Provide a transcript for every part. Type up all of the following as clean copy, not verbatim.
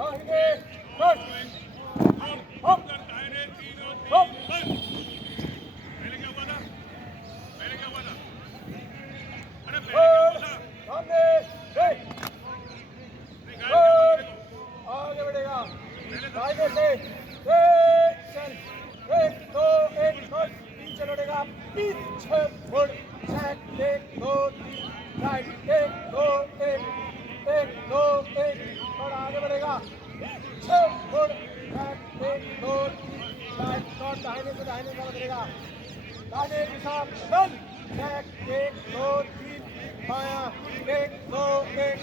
दाहिने cut up up और सामने एक और आगे बढ़ेगा दाहिने से चल एक दो एक कट पीछे लौटेगा पीछे मुड़ चेक एक दो तीन राइट एक दो एक और आगे बढ़ेगा पीछे मुड़ चेक एक दो तीन राइट और दाहिने से दाहिने का बदलेगा दाहिने की साथ चल चेक एक दो तीन बायां एक दो एक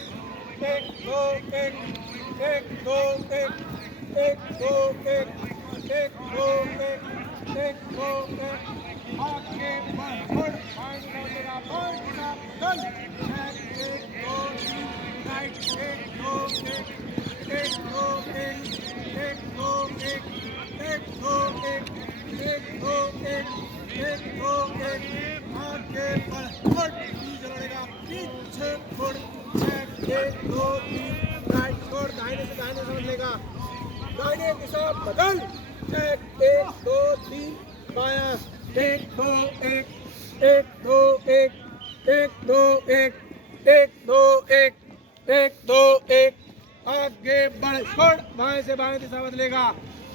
दो एक दो एक दो एक दो एक आगे बढ़ पॉइंट लौटेगा पॉइंट चल एक दो तीन राइट एक दो एक दो एक दो एक दो एक दो एक आगे बढ़ पीछे लड़ेगा पीछे मुड़ एक दो तीन राइट छोड़ दाहिने से बदलेगा दाहिने दिशा बदल एक दो तीन बायां एक दो एक दो एक दो एक दो एक आगे बढ़ छोड़ बाएं से बाएं दिशा बदलेगा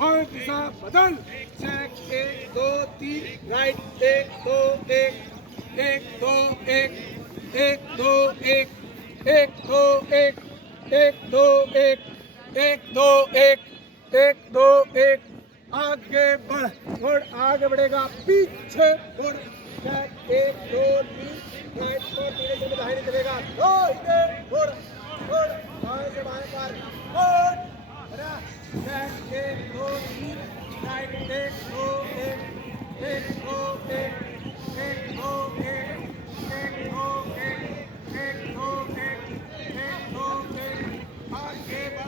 और दिशा बदल चेक एक दो तीन राइट एक दो एक दो एक दो एक दो एक दो एक आगे बढ़ और आगे बढ़ेगा पीछे मुड़ एक दो तीन राइट को धीरे धीरे दाहिने चलेगा दो मुड़ बाएं से बाएं पर और एक दो तीन राइट एक दो एक दो एक दो एक दो एक आगे बढ़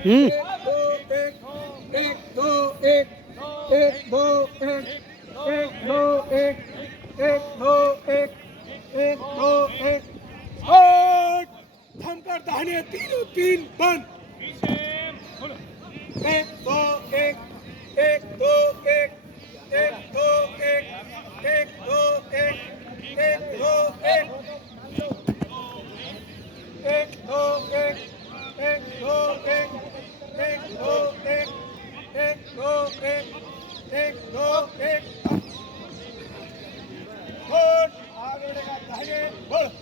एक दो एक एक दो एक एक दो एक दो एक एक दो एक दो एक आठ थमकर दाहिने तीनों तीन बंद एक दो एक दो एक दो एक दो एक दो एक एक दो एक दो एक दो एक दो एक दो एक और आगे बढ़ेगा दाहिने बढ़